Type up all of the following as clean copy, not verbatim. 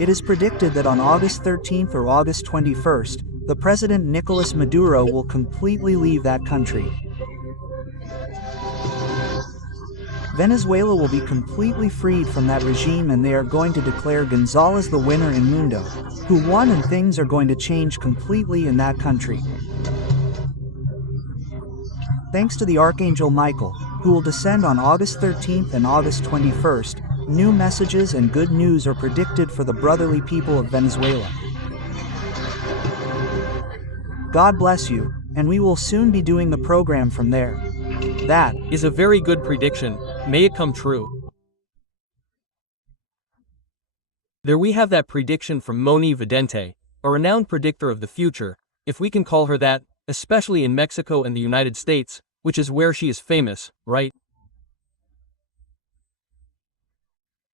It is predicted that on August 13th or August 21st, the President Nicolás Maduro will completely leave that country. Venezuela will be completely freed from that regime, and they are going to declare González the winner in Mundo, who won, and things are going to change completely in that country. Thanks to the Archangel Michael, who will descend on August 13th and August 21st, new messages and good news are predicted for the brotherly people of Venezuela. God bless you, and we will soon be doing the program from there. That is a very good prediction. May it come true. There we have that prediction from MHONI VIDENTE, a renowned predictor of the future, if we can call her that, especially in Mexico and the United States, which is where she is famous, right?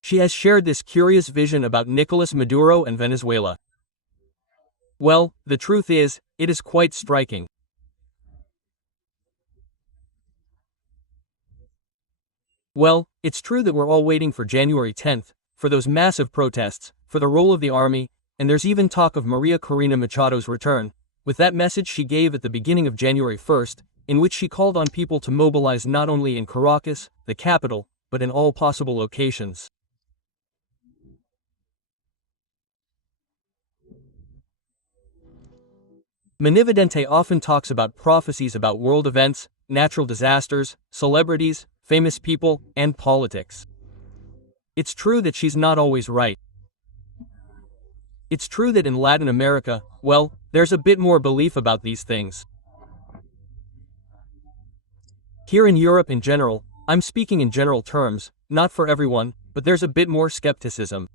She has shared this curious vision about Nicolás Maduro and Venezuela. Well, the truth is, it is quite striking. Well, it's true that we're all waiting for January 10th, for those massive protests, for the role of the army, and there's even talk of Maria Corina Machado's return, with that message she gave at the beginning of January 1st, in which she called on people to mobilize not only in Caracas, the capital, but in all possible locations. MHONI VIDENTE often talks about prophecies about world events, natural disasters, celebrities, famous people, and politics. It's true that she's not always right. It's true that in Latin America, well, there's a bit more belief about these things. Here in Europe in general, I'm speaking in general terms, not for everyone, but there's a bit more skepticism.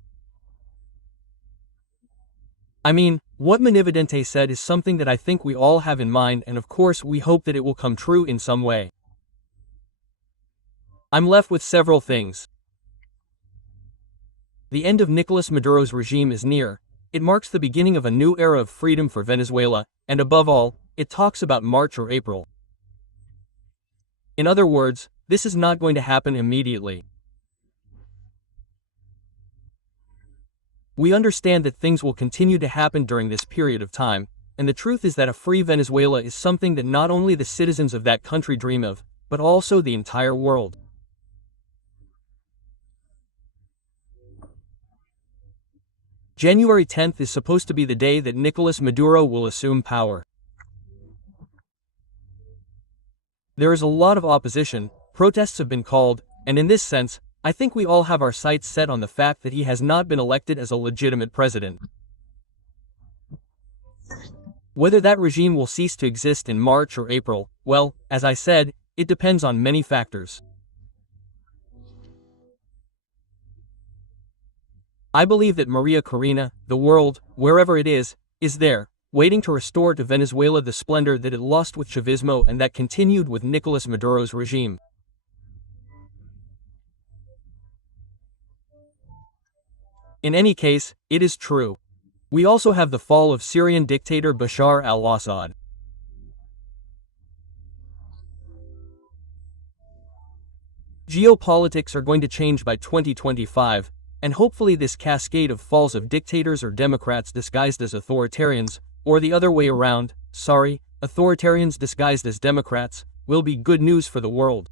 I mean, what MHONI VIDENTE said is something that I think we all have in mind, and of course we hope that it will come true in some way. I'm left with several things. The end of Nicolás Maduro's regime is near. It marks the beginning of a new era of freedom for Venezuela, and above all, it talks about March or April. In other words, this is not going to happen immediately. We understand that things will continue to happen during this period of time, and the truth is that a free Venezuela is something that not only the citizens of that country dream of, but also the entire world. January 10th is supposed to be the day that Nicolás Maduro will assume power. There is a lot of opposition, protests have been called, and in this sense, I think we all have our sights set on the fact that he has not been elected as a legitimate president. Whether that regime will cease to exist in March or April, well, as I said, it depends on many factors. I believe that Maria Corina, the world, wherever it is there, waiting to restore to Venezuela the splendor that it lost with Chavismo and that continued with Nicolás Maduro's regime. In any case, it is true. We also have the fall of Syrian dictator Bashar al-Assad. Geopolitics are going to change by 2025, and hopefully this cascade of falls of dictators or democrats disguised as authoritarians, or the other way around, authoritarians disguised as democrats, will be good news for the world.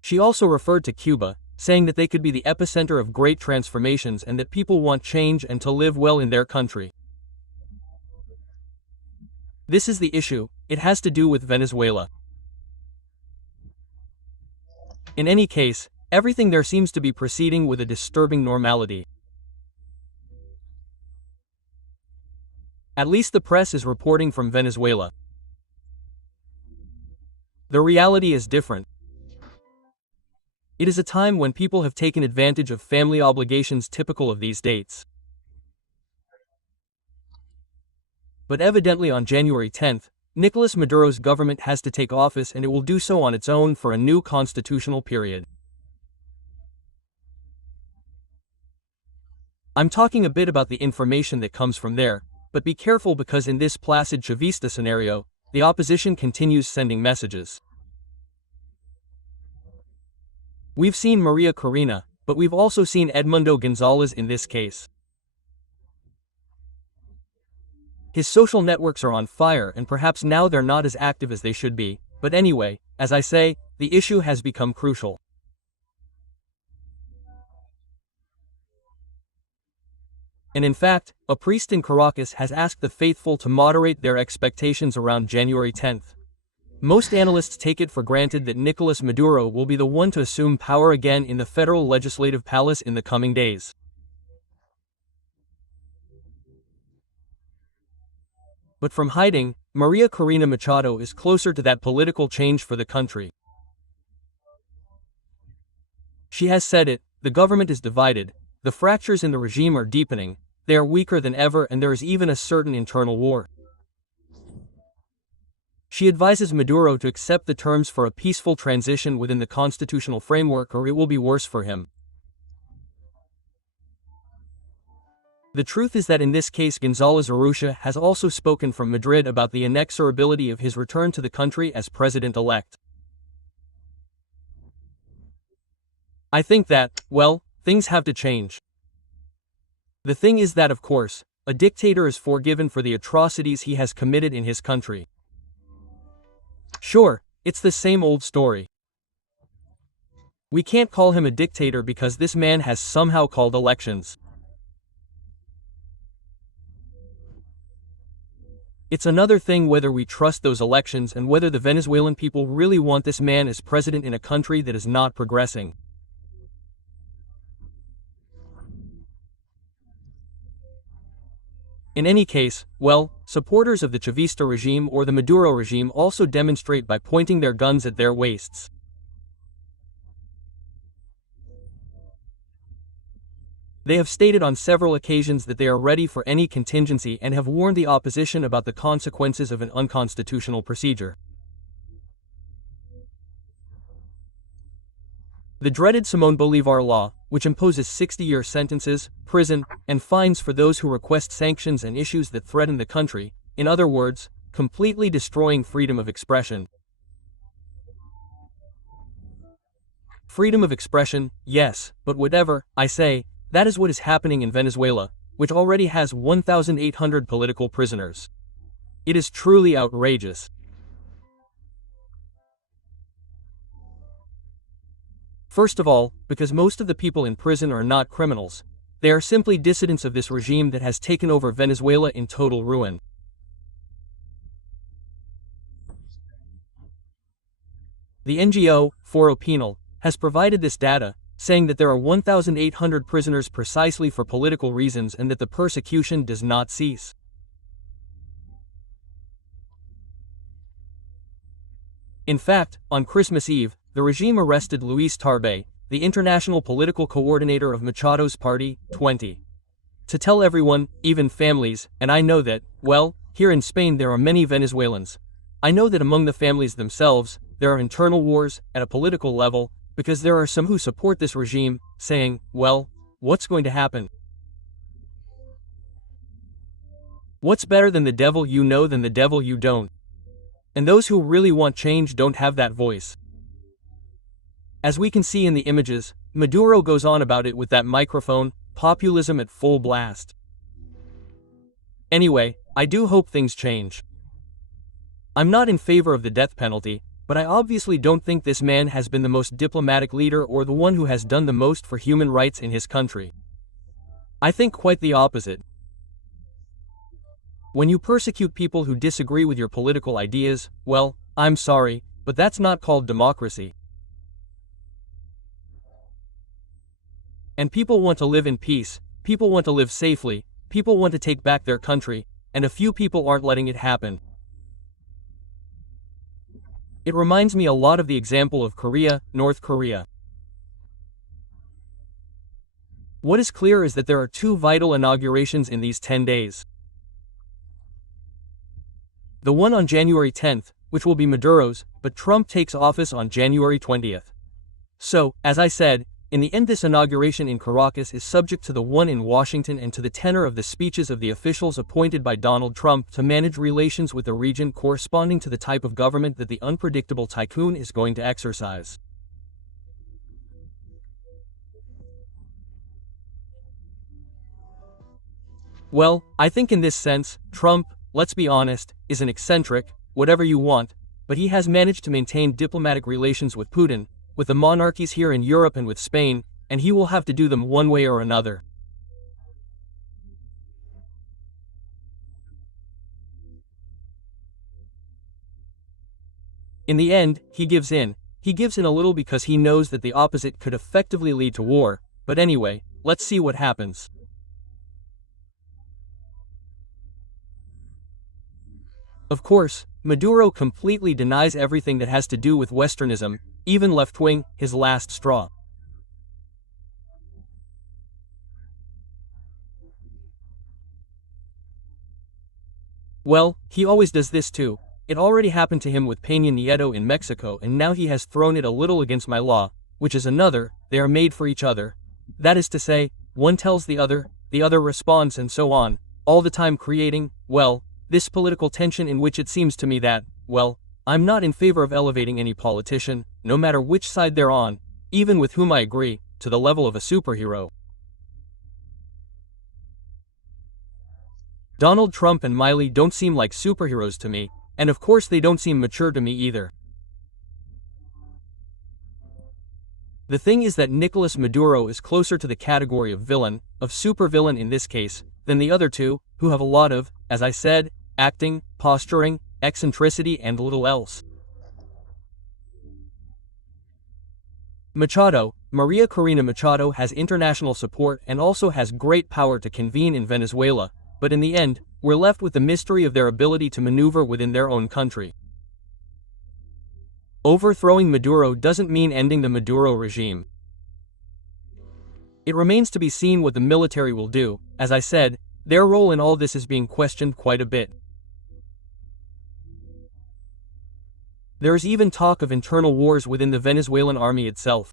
She also referred to Cuba, saying that they could be the epicenter of great transformations and that people want change and to live well in their country. This is the issue, it has to do with Venezuela. In any case, everything there seems to be proceeding with a disturbing normality. At least the press is reporting from Venezuela. The reality is different. It is a time when people have taken advantage of family obligations typical of these dates. But evidently on January 10th, Nicolás Maduro's government has to take office, and it will do so on its own for a new constitutional period. I'm talking a bit about the information that comes from there, but be careful because in this placid Chavista scenario, the opposition continues sending messages. We've seen Maria Corina, but we've also seen Edmundo Gonzalez in this case. His social networks are on fire, and perhaps now they're not as active as they should be, but anyway, as I say, the issue has become crucial. And in fact, a priest in Caracas has asked the faithful to moderate their expectations around January 10th. Most analysts take it for granted that Nicolás Maduro will be the one to assume power again in the federal legislative palace in the coming days. But from hiding, Maria Corina Machado is closer to that political change for the country. She has said it: the government is divided, the fractures in the regime are deepening, they are weaker than ever, and there is even a certain internal war. She advises Maduro to accept the terms for a peaceful transition within the constitutional framework, or it will be worse for him. The truth is that in this case González Urrutia has also spoken from Madrid about the inexorability of his return to the country as president-elect. I think that, well, things have to change. The thing is that, of course, a dictator is forgiven for the atrocities he has committed in his country. Sure, it's the same old story. We can't call him a dictator because this man has somehow called elections. It's another thing whether we trust those elections and whether the Venezuelan people really want this man as president in a country that is not progressing. In any case, well, supporters of the Chavista regime or the Maduro regime also demonstrate by pointing their guns at their waists. They have stated on several occasions that they are ready for any contingency and have warned the opposition about the consequences of an unconstitutional procedure. The dreaded Simón Bolívar law, which imposes 60-year sentences, prison, and fines for those who request sanctions and issues that threaten the country, in other words, completely destroying freedom of expression. Freedom of expression, yes, but whatever, I say, that is what is happening in Venezuela, which already has 1,800 political prisoners. It is truly outrageous. First of all, because most of the people in prison are not criminals. They are simply dissidents of this regime that has taken over Venezuela in total ruin. The NGO, Foro Penal, has provided this data, saying that there are 1,800 prisoners precisely for political reasons and that the persecution does not cease. In fact, on Christmas Eve, the regime arrested Luis Tarbé, the international political coordinator of Machado's party, 20. To tell everyone, even families, and I know that, well, here in Spain there are many Venezuelans. I know that among the families themselves, there are internal wars, at a political level, because there are some who support this regime, saying, well, what's going to happen? What's better than the devil you know than the devil you don't? And those who really want change don't have that voice. As we can see in the images, Maduro goes on about it with that microphone, populism at full blast. Anyway, I do hope things change. I'm not in favor of the death penalty, but I obviously don't think this man has been the most diplomatic leader or the one who has done the most for human rights in his country. I think quite the opposite. When you persecute people who disagree with your political ideas, well, I'm sorry, but that's not called democracy. And people want to live in peace, people want to live safely, people want to take back their country, and a few people aren't letting it happen. It reminds me a lot of the example of Korea, North Korea. What is clear is that there are two vital inaugurations in these 10 days. The one on January 10th, which will be Maduro's, but Trump takes office on January 20th. So, as I said, in the end this inauguration in Caracas is subject to the one in Washington and to the tenor of the speeches of the officials appointed by Donald Trump to manage relations with the region corresponding to the type of government that the unpredictable tycoon is going to exercise. Well, I think in this sense, Trump, let's be honest, is an eccentric, whatever you want, but he has managed to maintain diplomatic relations with Putin, with the monarchies here in Europe and with Spain, and he will have to do them one way or another. In the end, he gives in. He gives in a little because he knows that the opposite could effectively lead to war, but anyway, let's see what happens. Of course, Maduro completely denies everything that has to do with Westernism, even left-wing, his last straw. Well, he always does this too. It already happened to him with Peña Nieto in Mexico, and now he has thrown it a little against my law, which is another, they are made for each other. That is to say, one tells the other responds, and so on, all the time creating, well, this political tension in which it seems to me that, well, I'm not in favor of elevating any politician, no matter which side they're on, even with whom I agree, to the level of a superhero. Donald Trump and Miley don't seem like superheroes to me, and of course they don't seem mature to me either. The thing is that Nicolás Maduro is closer to the category of villain, of supervillain in this case, than the other two, who have a lot of, as I said, acting, posturing, eccentricity and little else. Maria Corina Machado has international support and also has great power to convene in Venezuela, but in the end, we're left with the mystery of their ability to maneuver within their own country. Overthrowing Maduro doesn't mean ending the Maduro regime. It remains to be seen what the military will do. As I said, their role in all this is being questioned quite a bit. There is even talk of internal wars within the Venezuelan army itself.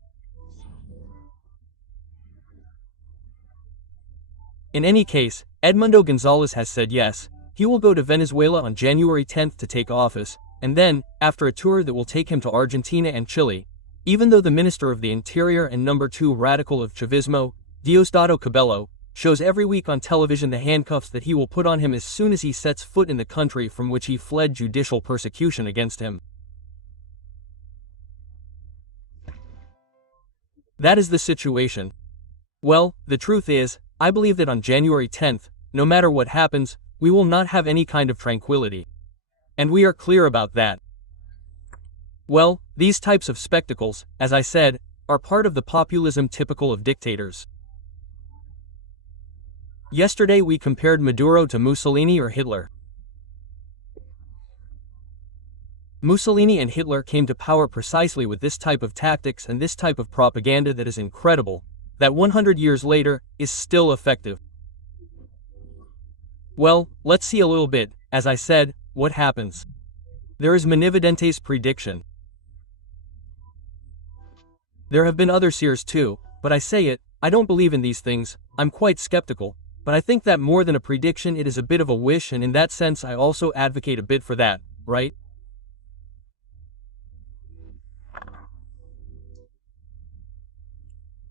In any case, Edmundo Gonzalez has said yes, he will go to Venezuela on January 10th to take office, and then, after a tour that will take him to Argentina and Chile, even though the Minister of the Interior and number 2 radical of Chavismo, Diosdado Cabello, shows every week on television the handcuffs that he will put on him as soon as he sets foot in the country from which he fled judicial persecution against him. That is the situation. Well, the truth is, I believe that on January 10th, no matter what happens, we will not have any kind of tranquility. And we are clear about that. Well, these types of spectacles, as I said, are part of the populism typical of dictators. Yesterday we compared Maduro to Mussolini or Hitler. Mussolini and Hitler came to power precisely with this type of tactics and this type of propaganda that is incredible, that 100 years later, is still effective. Well, let's see a little bit, as I said, what happens. There is MHONI VIDENTE's prediction. There have been other seers too, but I say it, I don't believe in these things, I'm quite skeptical, but I think that more than a prediction it is a bit of a wish, and in that sense I also advocate a bit for that, right?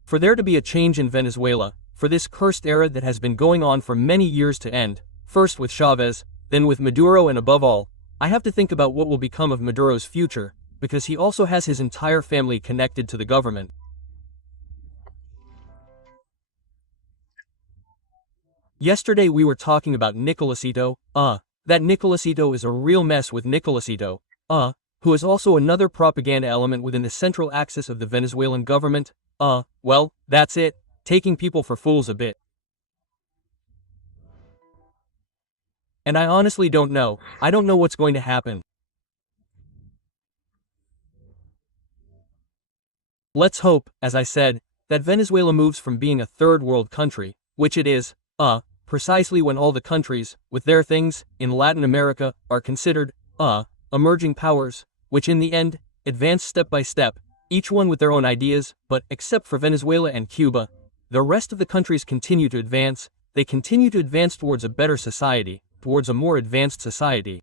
For there to be a change in Venezuela, for this cursed era that has been going on for many years to end, first with Chavez, then with Maduro, and above all, I have to think about what will become of Maduro's future, because he also has his entire family connected to the government. Yesterday we were talking about Nicolásito, that Nicolásito is a real mess with Nicolásito, who is also another propaganda element within the central axis of the Venezuelan government, well, that's it, taking people for fools a bit. And I honestly don't know, I don't know what's going to happen. Let's hope, as I said, that Venezuela moves from being a third world country, which it is, precisely when all the countries, with their things, in Latin America, are considered, emerging powers, which in the end, advance step by step, each one with their own ideas, but, except for Venezuela and Cuba, the rest of the countries continue to advance, they continue to advance towards a better society, towards a more advanced society.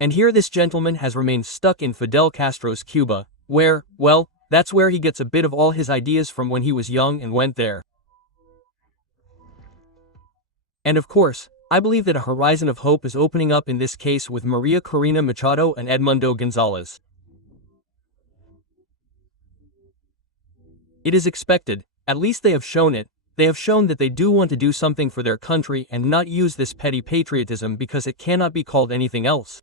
And here this gentleman has remained stuck in Fidel Castro's Cuba, where, well, That's where he gets a bit of all his ideas from when he was young and went there. And of course, I believe that a horizon of hope is opening up in this case with Maria Corina Machado and Edmundo Gonzalez. It is expected, at least they have shown it, they have shown that they do want to do something for their country and not use this petty patriotism because it cannot be called anything else.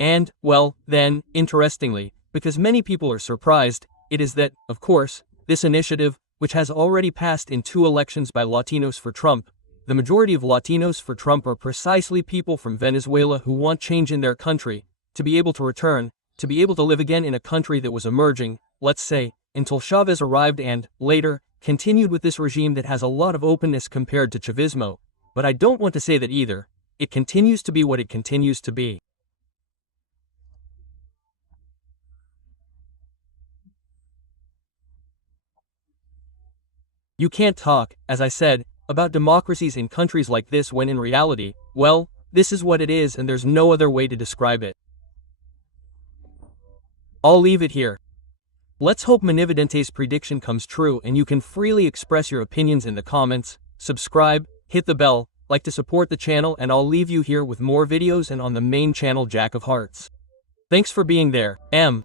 And, well, then, interestingly, because many people are surprised, it is that, of course, this initiative, which has already passed in 2 elections by Latinos for Trump, the majority of Latinos for Trump are precisely people from Venezuela who want change in their country, to be able to return, to be able to live again in a country that was emerging, let's say, until Chavez arrived and, later, continued with this regime that has a lot of openness compared to Chavismo, but I don't want to say that either. It continues to be what it continues to be. You can't talk, as I said, about democracies in countries like this when in reality, well, this is what it is and there's no other way to describe it. I'll leave it here. Let's hope MHONI Vidente's prediction comes true and you can freely express your opinions in the comments, subscribe, hit the bell, like to support the channel, and I'll leave you here with more videos and on the main channel Jack of Hearts. Thanks for being there, M.